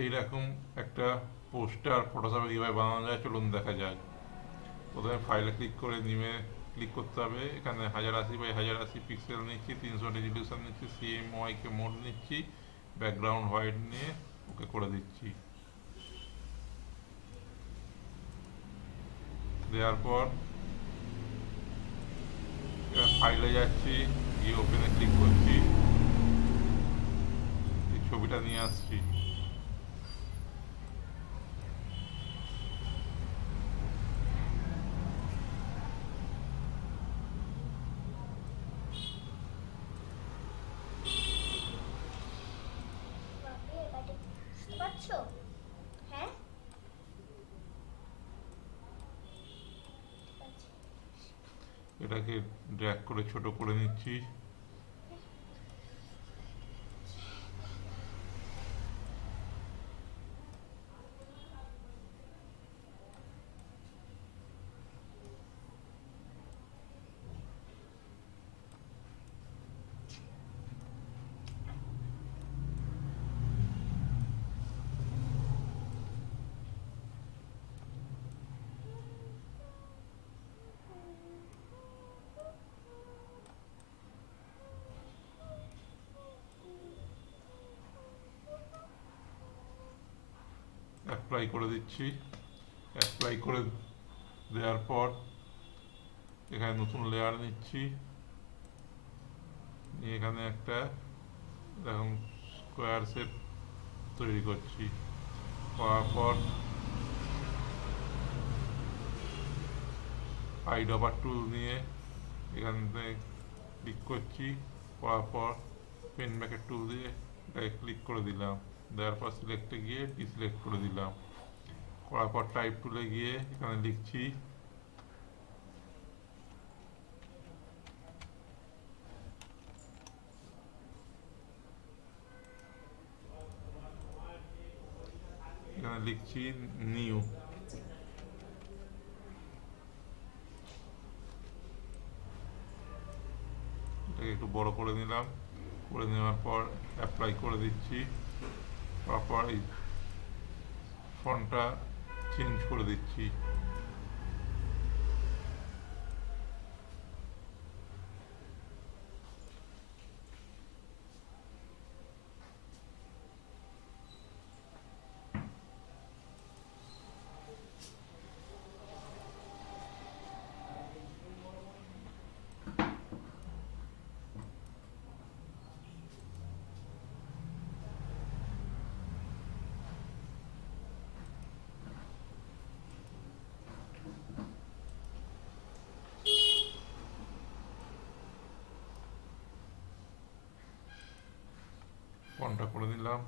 এইরকম একটা পোস্টার ফটোশপে কীভাবে বানানো যায় চলুন দেখা যাক। প্রথমে ফাইলে ক্লিক করে নিমে ক্লিক করতে হবে। এখানে 1080x1080 পিক্সেল নিচ্ছি, 300 রেজলিউশন নিচ্ছি, CMYK মোড নিচ্ছি, ব্যাকগ্রাউন্ড হোয়াইট নিয়ে ওকে করে দিচ্ছি। দেওয়ার পর ফাইলে যাচ্ছি, গিয়ে ওপেনে ক্লিক করছি, এই ছবিটা নিয়ে আসছি। বাপরে, এবারে বুঝতে পারছো? হ্যাঁ, ঠিক আছে। এটাকে ড্র্যাগ করে ছোট করে নিচ্ছি। অ্যাপ্লাই করে দিচ্ছি। অ্যাপ্লাই করে দেওয়ার পর এখানে নতুন লেয়ার নিচ্ছি, নিয়ে এখানে একটা এরকম স্কোয়ার শেপ তৈরি করছি। করার পর আইড্রপার টুল নিয়ে এখান থেকে ক্লিক করছি। করার পর পেন ব্যাকের টুল দিয়ে এটাকে ক্লিক করে দিলাম। দেওয়ার পর সিলেক্টে গিয়ে ডিসিলেক্ট করে দিলাম। করার পর টাইপ টুলে গিয়ে এখানে লিখছি এখানে লিখছি নিউ। এটাকে একটু বড় করে নিলাম। করে নেওয়ার পর অ্যাপ্লাই করে দিচ্ছি। তারপর এই ফন্টটা চেঞ্জ করে দিচ্ছি। ফন্টটা করে দিলাম।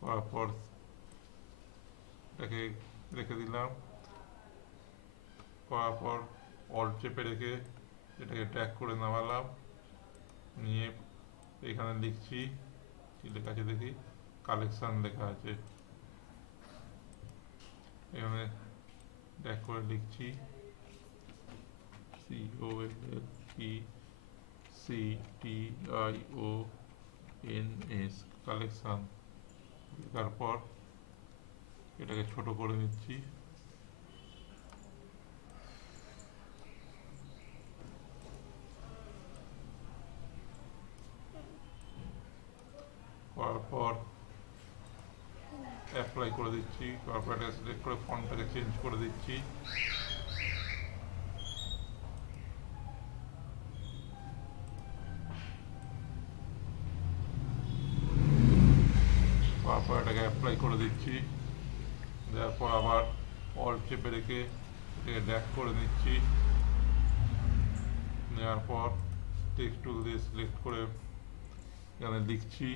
করার পর এটাকে রেখে দিলাম। করার পর অল্ট চেপে রেখে এটাকে ট্যাগ করে নামালাম। নিয়ে এখানে লিখছি, কি লেখা আছে দেখি, কালেকশন লেখা আছে। এখানে ট্যাগ করে লিখছি COLLECTIONS কালেকশন। লেখার পর এটাকে ছোট করে নিচ্ছি। করার পর অ্যাপ্লাই করে দিচ্ছি। করার পর এটাকে সিলেক্ট করে ফন্টটাকে চেঞ্জ করে দিচ্ছি। করার পর এটাকে অ্যাপ্লাই করে দিচ্ছি। দেওয়ার পর আবার অল্ট চেপে রেখে এটাকে ড্র্যাগ করে নিচ্ছি। নেওয়ার পর টেক্সট টুল দিয়ে সিলেক্ট করে এখানে লিখছি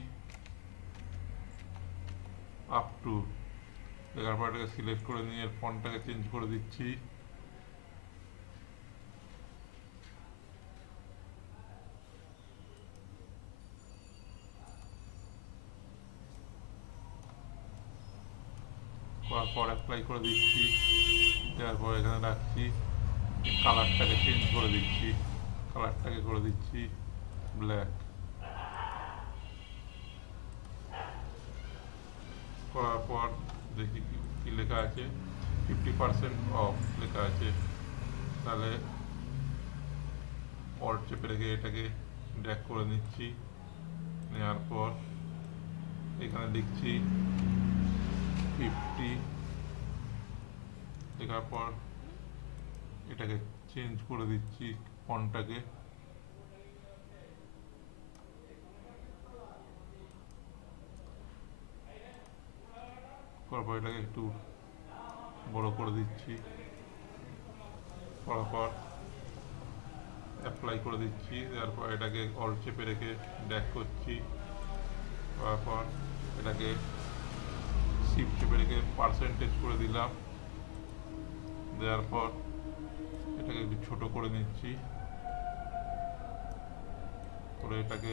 আপ টু। লেখার পর এটাকে সিলেক্ট করে নিয়ে এর ফন্টটাকে চেঞ্জ করে দিচ্ছি। করার পর অ্যাপ্লাই করে দিচ্ছি। দেওয়ার পর এখানে রাখছি, কালারটাকে চেঞ্জ করে দিচ্ছি। কালারটাকে করে দিচ্ছি ব্ল্যাক। করার পর দেখি কি কি লেখা আছে, 50% অফ লেখা আছে। তাহলে অল্ট চেপে রেখে এটাকে ড্র্যাগ করে নিচ্ছি। নেওয়ার পর এখানে লিখছি 50, লেখার পর এটাকে চেঞ্জ করে দিচ্ছি ফন্টটাকে। করার পর এটাকে একটু বড় করে দিচ্ছি। করার পর অ্যাপ্লাই করে দিচ্ছি। তারপর এটাকে অল্ট চেপে রেখে ড্র্যাগ করছি। করার পর এটাকে শিফট চেপে রেখে পার্সেন্টেজ করে দিলাম। দেওয়ার পর এটাকে একটু ছোট করে নিচ্ছি, করে এটাকে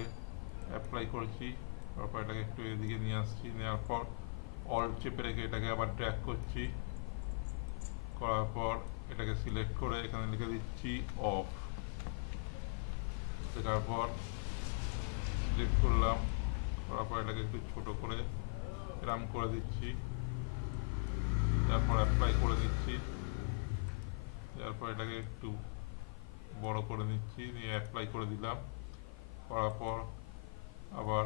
অ্যাপ্লাই করেছি। তারপর এটাকে একটু এদিকে নিয়ে আসছি। নেওয়ার পর অল্ট চেপে রেখে এটাকে আবার ড্র্যাগ করছি। করার পর এটাকে সিলেক্ট করে এখানে লিখে দিচ্ছি অফ। লেখার পর সিলেক্ট করলাম। করার পর এটাকে একটু ছোট করে এরম করে দিচ্ছি। তারপর অ্যাপ্লাই করে দিচ্ছি। তারপর এটাকে একটু বড় করে নিচ্ছি, নিয়ে অ্যাপ্লাই করে দিলাম। করার পর আবার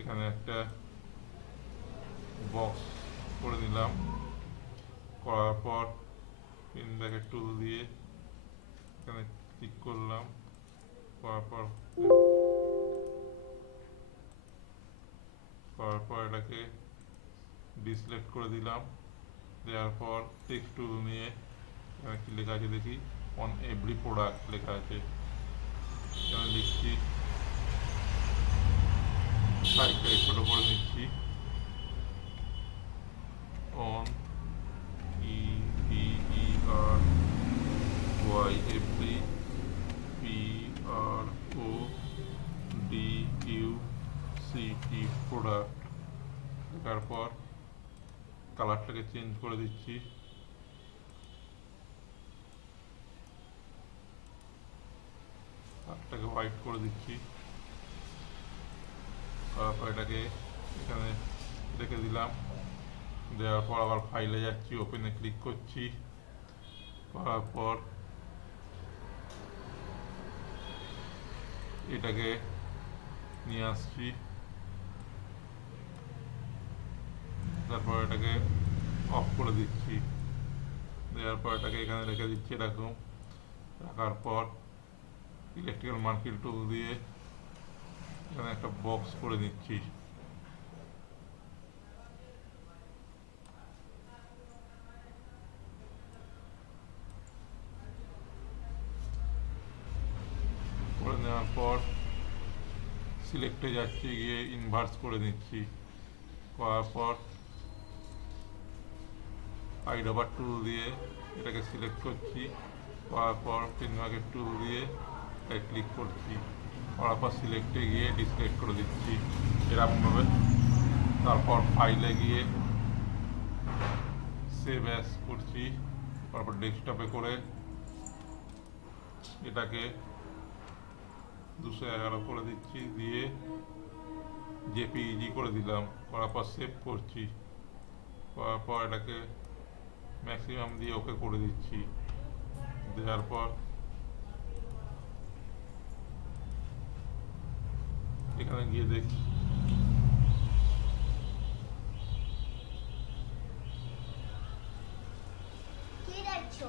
এখানে একটা বক্স করে নিলাম। করার পর পিন ব্র্যাকেট টুল দিয়ে এখানে ক্লিক করলাম। করার পর এটাকে ডিসিলেক্ট করে দিলাম। দেওয়ার পর টেক্সট টুল নিয়ে এখানে কি লেখা আছে দেখি, অন এভরি প্রোডাক্ট লেখা আছে। এখানে লিখছি, সাইজটাকে ছোট করে নিচ্ছি। অন EVERY PRODUCT প্রোডাক্ট লেখার পর কালারটাকে চেঞ্জ করে দিচ্ছি। কালারটাকে হোয়াইট করে দিচ্ছি। তারপর এটাকে এখানে রেখে দিলাম। দেওয়ার পর আবার ফাইলে যাচ্ছি, ওপেনে ক্লিক করছি। করার পর এটাকে নিয়ে আসছি। তারপর এটাকে অফ করে দিচ্ছি। দেওয়ার পর এটাকে এখানে রেখে দিচ্ছি এরকম। রাখার পর ইলেকট্রিক্যাল মার্কিং টুল দিয়ে এখানে একটা বক্স করে নিচ্ছি। করে নেওয়ার পর সিলেক্টে যাচ্ছি, গিয়ে ইনভার্স করে নিচ্ছি। করার পর আইডাবার টুল দিয়ে এটাকে সিলেক্ট করছি। করার পর পিন ব্র্যাকেট টুল দিয়ে এটাকে ক্লিক করছি। করার পর সিলেক্টে গিয়ে ডিসিলেক্ট করে দিচ্ছি এরকমভাবে। তারপর ফাইলে গিয়ে সেভ অ্যাজ করছি। তারপর ডেস্কটপে করে এটাকে 211 করে দিচ্ছি, দিয়ে জেপিইজি করে দিলাম। করার পর সেভ করছি। করার পর এটাকে ম্যাক্সিমাম দিয়ে ওকে করে দিচ্ছি। দেওয়ার পর এখানে গিয়ে দেখি কি দেখছো?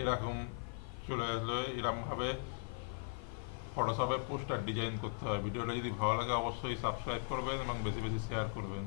এরকম চলে আসলো। এরকমভাবে ফটোশপে পোস্টার ডিজাইন করতে হয়। ভিডিওটা যদি ভালো লাগে অবশ্যই সাবস্ক্রাইব করবেন এবং বেশি বেশি শেয়ার করবেন।